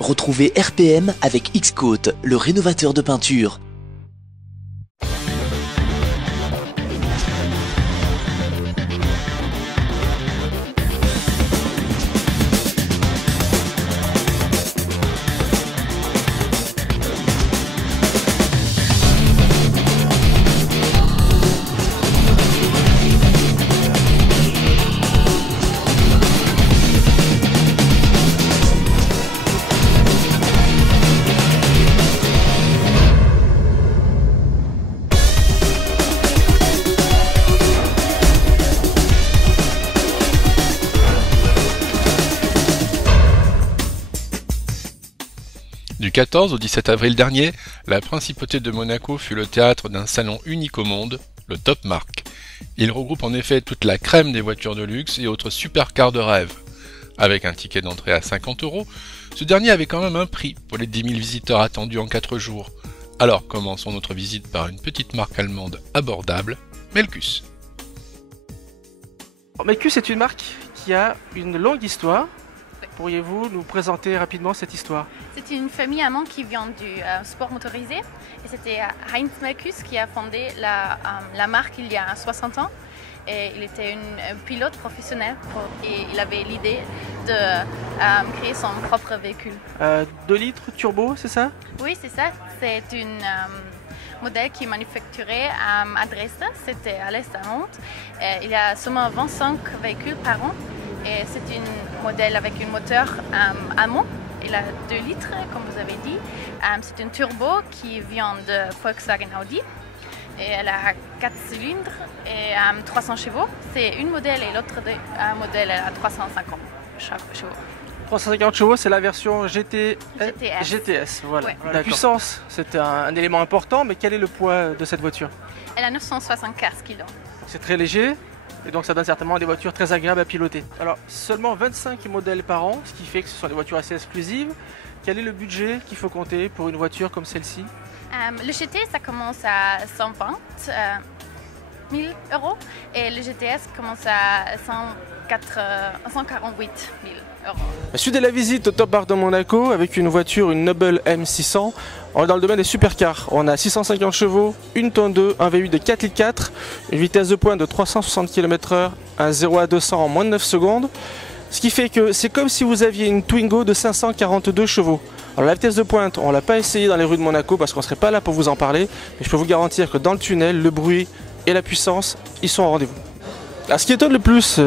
Retrouvez RPM avec X-Coat, le rénovateur de peinture. Du 14 au 17 avril dernier, la principauté de Monaco fut le théâtre d'un salon unique au monde, le Top Mark. Il regroupe en effet toute la crème des voitures de luxe et autres supercars de rêve. Avec un ticket d'entrée à 50 €, ce dernier avait quand même un prix pour les 10 000 visiteurs attendus en 4 jours. Alors commençons notre visite par une petite marque allemande abordable, Melkus. Melkus est une marque qui a une longue histoire. Pourriez-vous nous présenter rapidement cette histoire? C'est une famille allemande qui vient du sport motorisé. Et c'était Heinz Melkus qui a fondé la marque il y a 60 ans. Et il était un pilote professionnel et il avait l'idée de créer son propre véhicule. 2 litres turbo, c'est ça? Oui, c'est ça. C'est un modèle qui est manufacturé à Dresde. C'était à l'est allemande. Il y a seulement 25 véhicules par an. Et c'est un modèle avec un moteur allemand. Il a 2 litres, comme vous avez dit. C'est un turbo qui vient de Volkswagen Audi. Et elle a 4 cylindres et 300 chevaux. C'est une modèle et l'autre modèle a 350 chevaux. 350 chevaux, c'est la version GTS. Voilà. Ouais. La puissance, c'est un élément important, mais quel est le poids de cette voiture? Elle a 975 kg. C'est très léger. Et donc ça donne certainement des voitures très agréables à piloter. Alors seulement 25 modèles par an, ce qui fait que ce sont des voitures assez exclusives. Quel est le budget qu'il faut compter pour une voiture comme celle-ci? Le GT, ça commence à 120 000 € et le GTS commence à 148 000 €. Suite de la visite au Top Mark de Monaco avec une voiture, une Noble M600, on est dans le domaine des supercars. On a 650 chevaux, une tonne 2, un V8 de 4,4 litres, une vitesse de pointe de 360 km/h, un 0 à 200 en moins de 9 secondes. Ce qui fait que c'est comme si vous aviez une Twingo de 542 chevaux. Alors la vitesse de pointe, on ne l'a pas essayé dans les rues de Monaco parce qu'on ne serait pas là pour vous en parler. Mais je peux vous garantir que dans le tunnel, le bruit et la puissance, ils sont au rendez-vous. Alors ce qui étonne le plus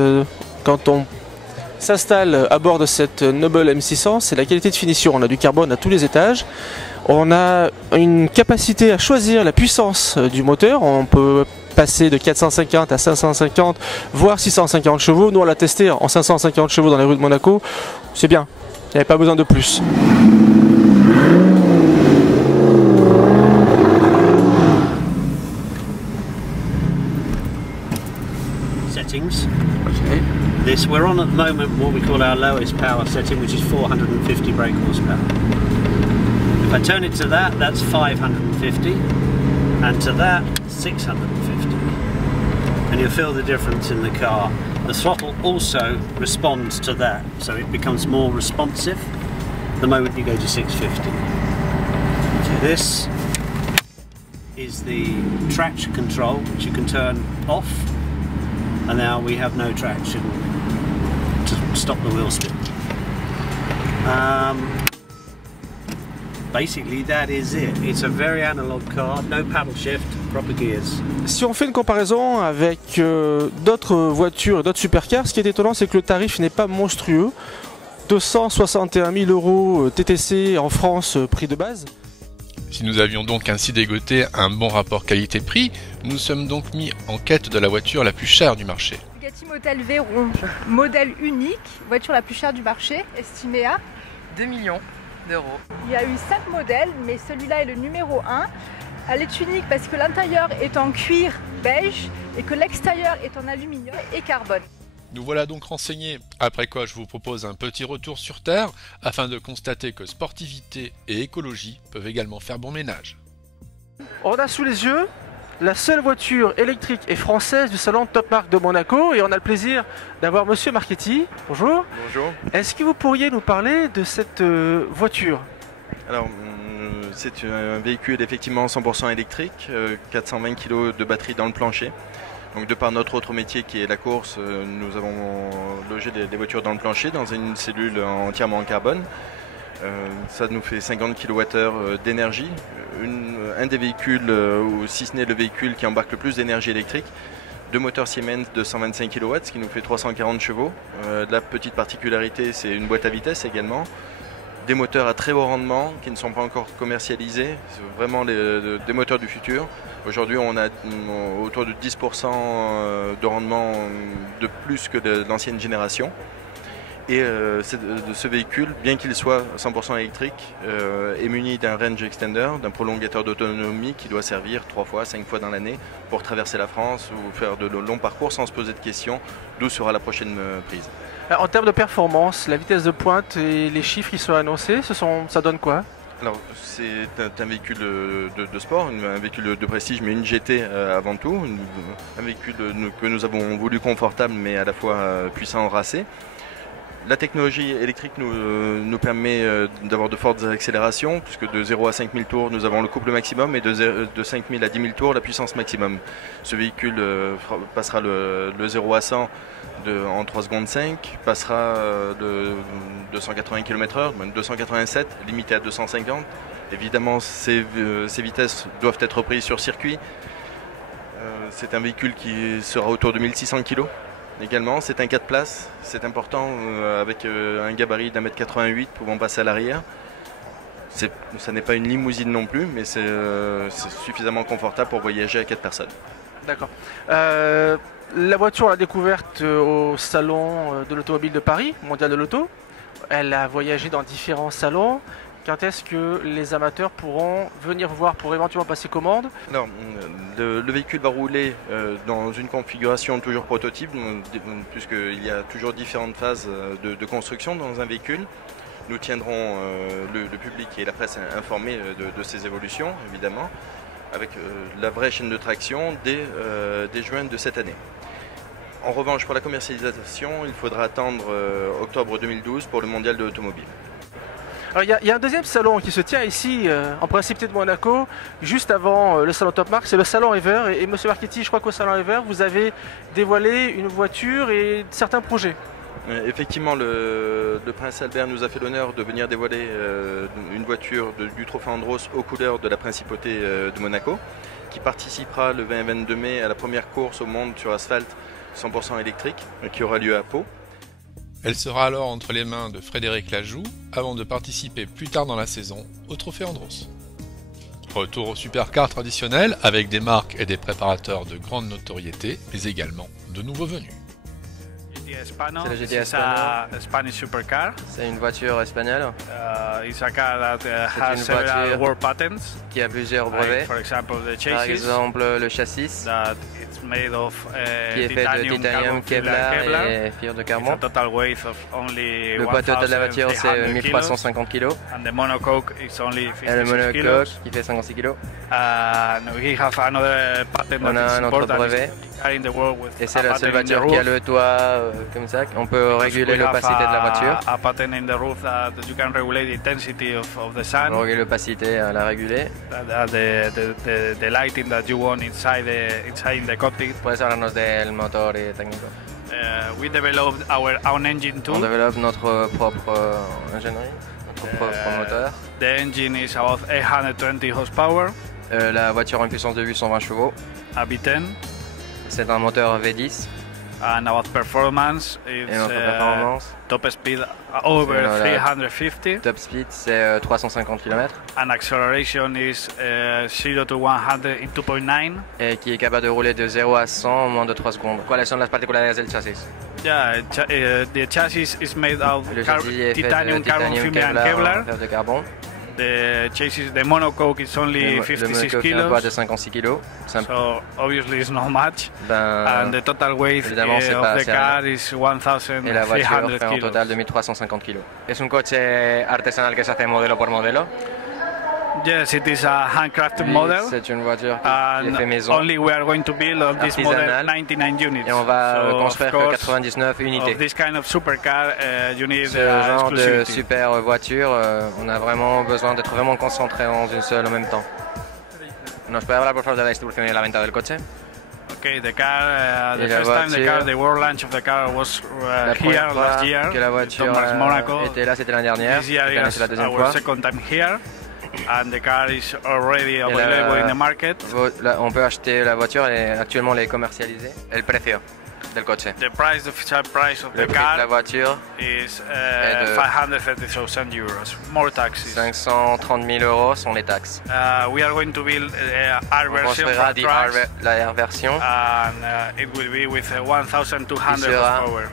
quand on s'installe à bord de cette Noble M600, c'est la qualité de finition. On a du carbone à tous les étages. On a une capacité à choisir la puissance du moteur. On peut passer de 450 à 550, voire 650 chevaux. Nous, on l'a testé en 550 chevaux dans les rues de Monaco. C'est bien, il n'y avait pas besoin de plus. Settings. This, we're on at the moment what we call our lowest power setting, which is 450 brake horsepower. If I turn it to that, that's 550, and to that, 650. And you'll feel the difference in the car. The throttle also responds to that, so it becomes more responsive the moment you go to 650. So this is the traction control, which you can turn off, and now we have no traction to stop the wheel spin. Basically that is it. It's a very analog car, no paddle shift, proper gears. Si on fait une comparaison avec d'autres voitures et d'autres supercars, ce qui est étonnant, c'est que le tarif n'est pas monstrueux. 261 000 € TTC en France, prix de base. Si nous avions donc ainsi dégoté un bon rapport qualité-prix, nous sommes donc mis en quête de la voiture la plus chère du marché. Bugatti Model Veyron, modèle unique, voiture la plus chère du marché, estimée à 2 millions €. Il y a eu 5 modèles, mais celui-là est le numéro 1. Elle est unique parce que l'intérieur est en cuir beige et que l'extérieur est en aluminium et carbone. Nous voilà donc renseignés, après quoi je vous propose un petit retour sur Terre afin de constater que sportivité et écologie peuvent également faire bon ménage. On a sous les yeux la seule voiture électrique et française du salon Top Marque de Monaco. Et on a le plaisir d'avoir Monsieur Marchetti. Bonjour. Bonjour. Est-ce que vous pourriez nous parler de cette voiture? Alors, c'est un véhicule effectivement 100% électrique, 420 kg de batterie dans le plancher. Donc de par notre autre métier qui est la course, nous avons logé des voitures dans le plancher, dans une cellule entièrement en carbone. Ça nous fait 50 kWh d'énergie. Un des véhicules, ou si ce n'est le véhicule qui embarque le plus d'énergie électrique. Deux moteurs Siemens de 125 kW, ce qui nous fait 340 chevaux. La petite particularité, c'est une boîte à vitesse également. Des moteurs à très haut rendement qui ne sont pas encore commercialisés. C'est vraiment des moteurs du futur. Aujourd'hui, on a autour de 10% de rendement de plus que de l'ancienne génération. Et ce véhicule, bien qu'il soit 100% électrique, est muni d'un range extender, d'un prolongateur d'autonomie qui doit servir 3 fois, 5 fois dans l'année pour traverser la France ou faire de longs parcours sans se poser de questions d'où sera la prochaine prise. En termes de performance, la vitesse de pointe et les chiffres qui sont annoncés, ça donne quoi? Alors, c'est un véhicule de sport, un véhicule de prestige, mais une GT avant tout. Un véhicule que nous avons voulu confortable, mais à la fois puissant, racé. La technologie électrique nous permet d'avoir de fortes accélérations, puisque de 0 à 5000 tours, nous avons le couple maximum, et de 5000 à 10 000 tours, la puissance maximum. Ce véhicule passera le 0 à 100 en 3 secondes 5, passera de 280 km/h, 287, limité à 250. Évidemment, ces vitesses doivent être prises sur circuit. C'est un véhicule qui sera autour de 1600 kg. Également, c'est un 4 places, c'est important, avec un gabarit d'1,88 m pouvant passer à l'arrière. Ça n'est pas une limousine non plus, mais c'est suffisamment confortable pour voyager à 4 personnes. D'accord. La voiture, on l'a découverte au salon de l'automobile de Paris, mondial de l'auto. Elle a voyagé dans différents salons. Quand est-ce que les amateurs pourront venir voir pour éventuellement passer commande? Alors, le véhicule va rouler dans une configuration toujours prototype, puisqu'il y a toujours différentes phases de construction dans un véhicule. Nous tiendrons le public et la presse informés de ces évolutions, évidemment, avec la vraie chaîne de traction dès juin de cette année. En revanche, pour la commercialisation, il faudra attendre octobre 2012 pour le mondial de l'automobile. Alors, il y a un deuxième salon qui se tient ici, en Principauté de Monaco, juste avant le salon Top Marque, c'est le salon Ever. Et Monsieur Marchetti, je crois qu'au salon Ever, vous avez dévoilé une voiture et certains projets. Effectivement, le prince Albert nous a fait l'honneur de venir dévoiler une voiture du Trophée Andros aux couleurs de la Principauté de Monaco, qui participera le 20 et 22 mai à la première course au monde sur asphalte 100% électrique, qui aura lieu à Pau. Elle sera alors entre les mains de Frédéric Lajoux, avant de participer plus tard dans la saison au Trophée Andros. Retour au supercar traditionnel avec des marques et des préparateurs de grande notoriété, mais également de nouveaux venus. C'est le GT Spanish supercar. C'est une voiture espagnole. It's a car that has several world patents. Qui a plusieurs brevets. For example, the chassis. Par exemple, le châssis. That it's made of qui est fait de titanium, Kevlar et fibres de carbone. Total weight of only le poids total de la voiture c'est 1350 kg. And the monocoque is only 56 et le monocoque qui fait 56 kg. We have another patent on a un autre brevet. Et c'est la seule voiture qui a le toit comme ça. On peut réguler l'opacité de la voiture. A patent in the roof that you can regulate the intensity of the sun. On peut réguler l'opacité, la réguler. The lighting that you want inside the cockpit. Puedes hablarnos del motor y técnico. We developed our own engine too. On développe notre propre ingénierie, notre propre moteur. The engine is about 820 horsepower. La voiture a une puissance de 820 chevaux. A V10. C'est un moteur V10. And our performance is top speed over 350. Top speed c'est 350 km. And acceleration is 0 to 100 in 2.9. Et qui est capable de rouler de 0 à 100 en moins de 3 secondes. ¿Cuáles son las particularidades del chasis? Yeah, the chassis is made of titanium, carbon fiber and Kevlar. De carbone. The chassis, the monocoque is only 56 kilos. Le poids de 56 kg. So obviously it's not much. And the total weight of the car is 1,300 Et la voiture fait un total de 1350 kg. ¿Es un coche artesanal que se hace modelo por modelo? Yes, it is a handcrafted model. C'est une voiture qui est faite maison. Only we are going to build of this model 99 units. Et on va construire que 99 unités. Of this kind of supercar, you need ce genre de super voiture, on a vraiment besoin d'être vraiment concentré dans une seule en même temps. ¿Nos puede hablar por favor de la distribución y la venta del coche? Okay, the car, the first time the world launch of the car was here last year. Que la voiture était là, c'était l'année dernière. This year is our second time here. And the car is already available in the market. On peut acheter la voiture et actuellement elle est commercialisée. El precio del coche. The price, the official price of the car, la voiture is 530,000 euros. More taxes. 530 000 euros sont les taxes. We are going to build R version for trucks. La R version. And it will be with 1,200 horsepower.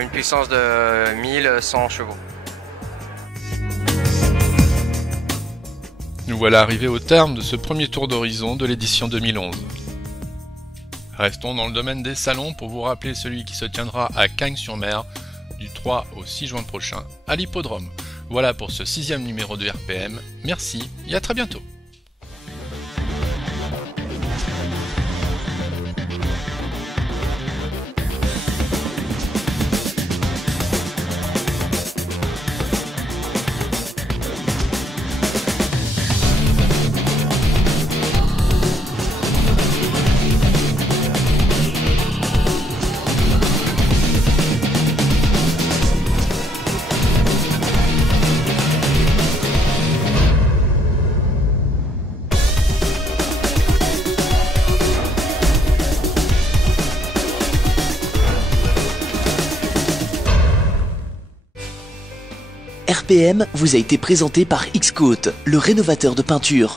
Une puissance de 1100 chevaux. Nous voilà arrivés au terme de ce premier tour d'horizon de l'édition 2011. Restons dans le domaine des salons pour vous rappeler celui qui se tiendra à Cagnes-sur-Mer du 3 au 6 juin prochain à l'hippodrome. Voilà pour ce 6e numéro de RPM, merci et à très bientôt. RPM vous a été présenté par Xcoat, le rénovateur de peinture.